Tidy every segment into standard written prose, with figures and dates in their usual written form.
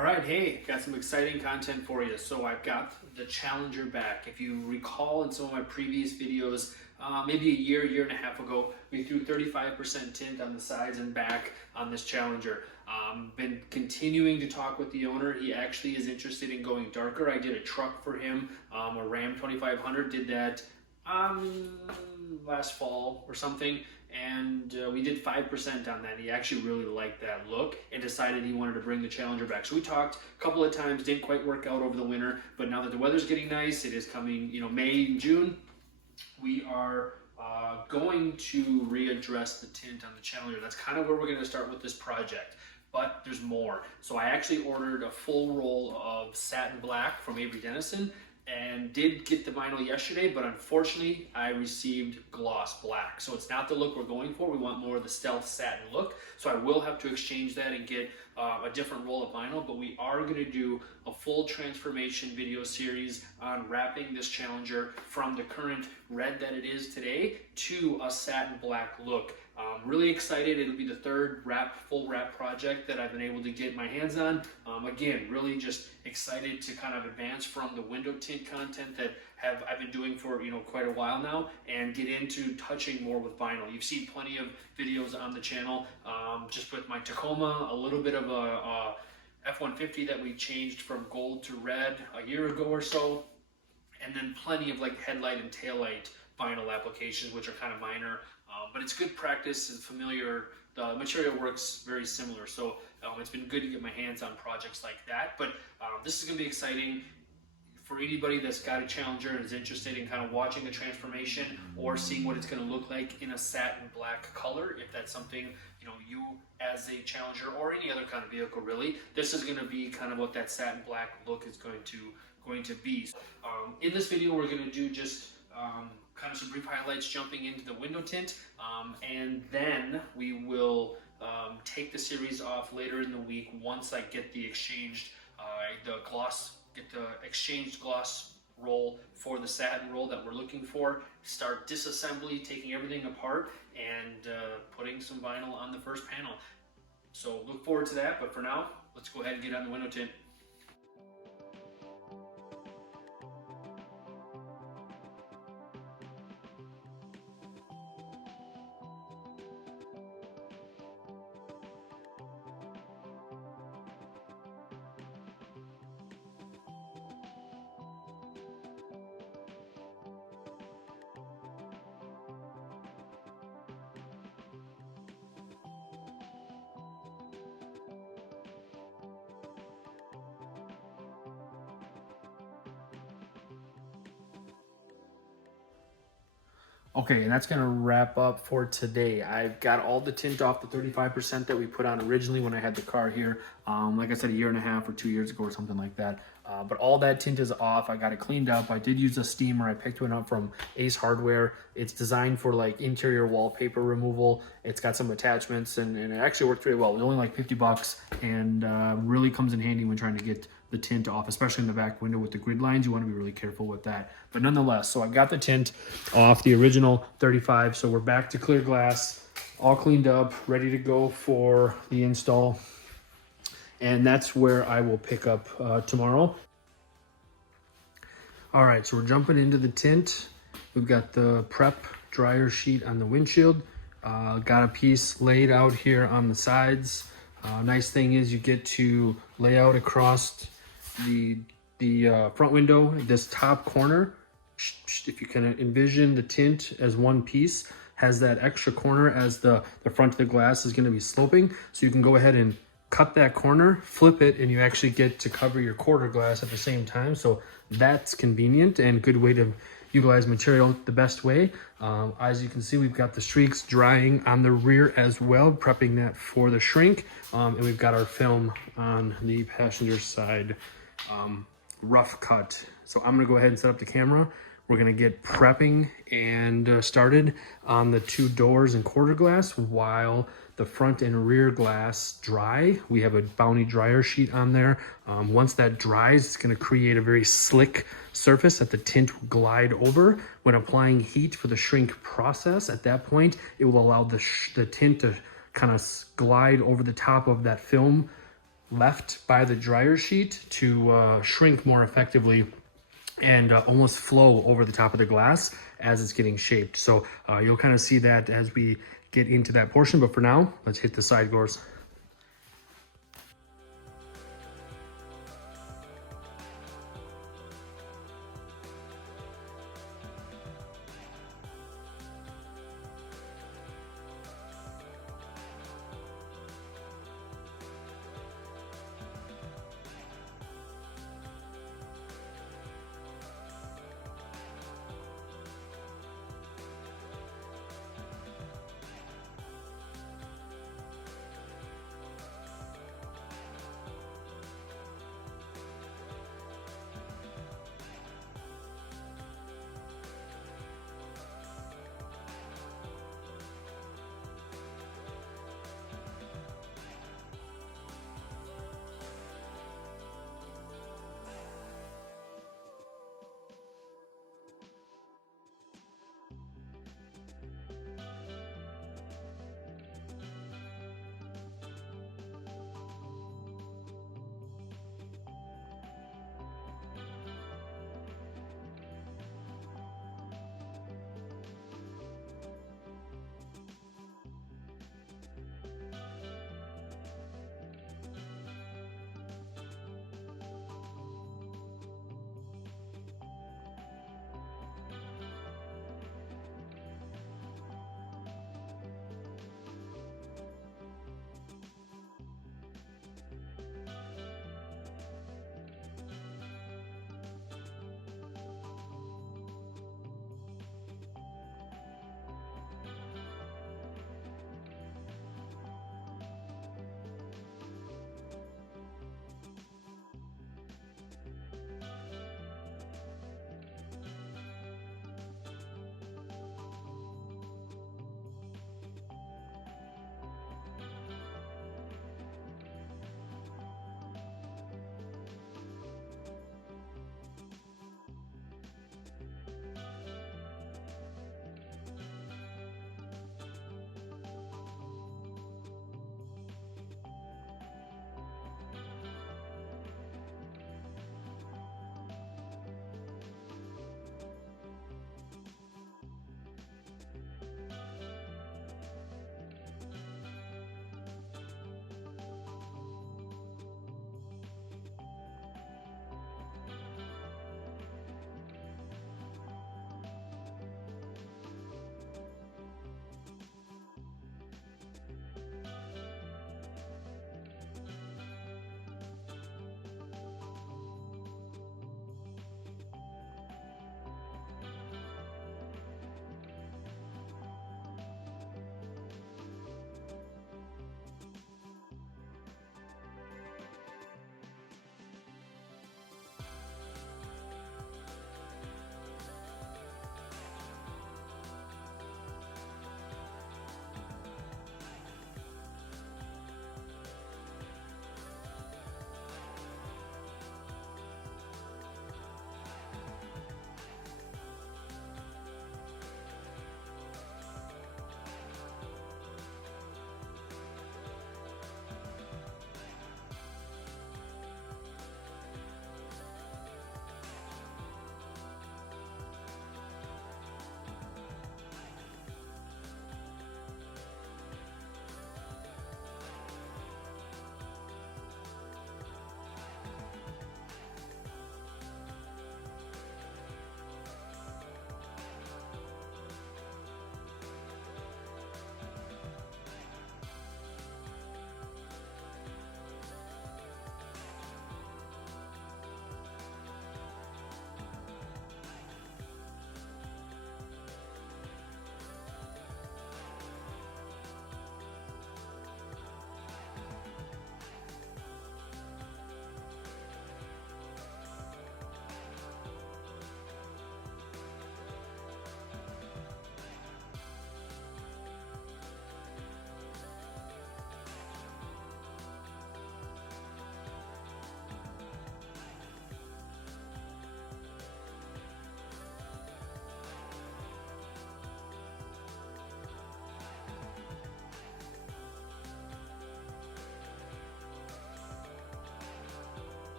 All right, hey, got some exciting content for you. So I've got the Challenger back. If you recall in some of my previous videos, maybe a year and a half ago, we threw 35% tint on the sides and back on this Challenger. Been continuing to talk with the owner. He actually is interested in going darker. I did a truck for him, a Ram 2500, did that last fall or something. And we did 5% on that. He actually really liked that look and decided he wanted to bring the Challenger back. So we talked a couple of times, didn't quite work out over the winter, but now that the weather's getting nice, it is coming, May and June, we are going to readdress the tint on the Challenger. That's kind of where we're going to start with this project. But there's more. So I actually ordered a full roll of Satin Black from Avery Dennison and did get the vinyl yesterday, but unfortunately I received gloss black. So it's not the look we're going for. We want more of the stealth satin look. So I will have to exchange that and get a different roll of vinyl, but we are gonna do a full transformation video series on wrapping this Challenger from the current red that it is today to a satin black look. Really excited. It'll be the third full wrap project that I've been able to get my hands on. Again, really just excited to kind of advance from the window tint content that I've been doing for quite a while now and get into touching more with vinyl. You've seen plenty of videos on the channel just with my Tacoma, a little bit of a F-150 that we changed from gold to red a year ago or so, and then plenty of like headlight and taillight vinyl applications, which are kind of minor. But it's good practice and familiar. The material works very similar, so it's been good to get my hands on projects like that. But this is going to be exciting for anybody that's got a Challenger and is interested in kind of watching the transformation or seeing what it's going to look like in a satin black color. If that's something you as a Challenger or any other kind of vehicle, really, this is going to be kind of what that satin black look is going to be. In this video, we're going to do just kind of some brief highlights jumping into the window tint, and then we will take the series off later in the week once I get the exchanged exchanged gloss roll for the satin roll that we're looking for, start disassembly, taking everything apart and putting some vinyl on the first panel. So look forward to that, but for now, let's go ahead and get on the window tint. Okay, and that's gonna wrap up for today. I've got all the tint off the 35% that we put on originally when I had the car here. Like I said, a year and a half or 2 years ago or something like that. But all that tint is off. I got it cleaned up. I did use a steamer. I picked one up from Ace Hardware. It's designed for like interior wallpaper removal. It's got some attachments and it actually worked pretty well. It was only like 50 bucks and really comes in handy when trying to get the tint off, especially in the back window with the grid lines. You want to be really careful with that. But nonetheless, so I got the tint off the original 35. So we're back to clear glass, all cleaned up, ready to go for the install. And that's where I will pick up tomorrow. All right, so we're jumping into the tint. We've got the prep dryer sheet on the windshield. Got a piece laid out here on the sides. Nice thing is you get to lay out across the front window, this top corner. If you can envision the tint as one piece, has that extra corner as the front of the glass is going to be sloping. So you can go ahead and cut that corner, flip it, and you actually get to cover your quarter glass at the same time. So that's convenient and good way to utilize material the best way. As you can see, we've got the streaks drying on the rear as well, prepping that for the shrink. And we've got our film on the passenger side, rough cut. So I'm gonna go ahead and set up the camera. We're gonna get prepping and started on the two doors and quarter glass while the front and rear glass dry. We have a Bounty dryer sheet on there. Once that dries, it's gonna create a very slick surface that the tint will glide over. When applying heat for the shrink process, at that point, it will allow the tint to kind of glide over the top of that film left by the dryer sheet to shrink more effectively and almost flow over the top of the glass as it's getting shaped. So you'll kind of see that as we get into that portion, but for now, let's hit the side gores.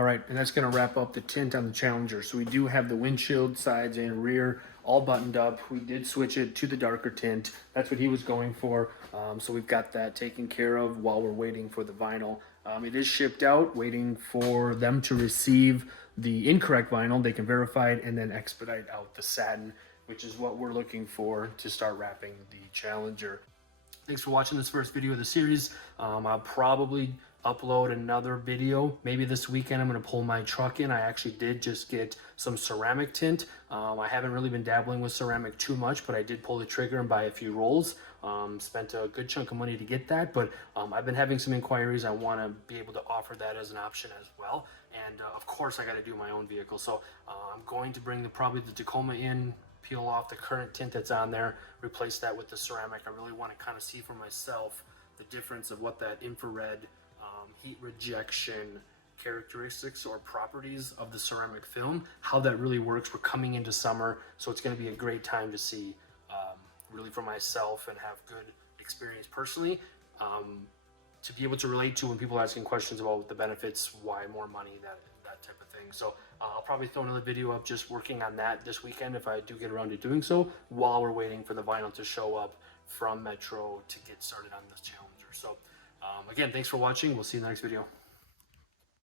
All right, and that's going to wrap up the tint on the Challenger. So we do have the windshield, sides, and rear all buttoned up. We did switch it to the darker tint. That's what he was going for. So we've got that taken care of while we're waiting for the vinyl. It is shipped out, waiting for them to receive the incorrect vinyl. They can verify it and then expedite out the satin, which is what we're looking for to start wrapping the Challenger. Thanks for watching this first video of the series. I'll probably upload another video maybe this weekend. I'm going to pull my truck in. I actually did just get some ceramic tint. I haven't really been dabbling with ceramic too much, but I did pull the trigger and buy a few rolls. Spent a good chunk of money to get that, but I've been having some inquiries. I want to be able to offer that as an option as well. And of course I got to do my own vehicle, so I'm going to bring probably the Tacoma in, peel off the current tint that's on there, replace that with the ceramic. I really want to kind of see for myself the difference of what that infrared heat rejection characteristics or properties of the ceramic film, how that really works. We're coming into summer, so it's going to be a great time to see really for myself and have good experience personally, to be able to relate to when people are asking questions about the benefits, why more money, that type of thing. So I'll probably throw another video up just working on that this weekend if I do get around to doing so, while we're waiting for the vinyl to show up from Metro to get started on this Challenger. So again, thanks for watching. We'll see you in the next video.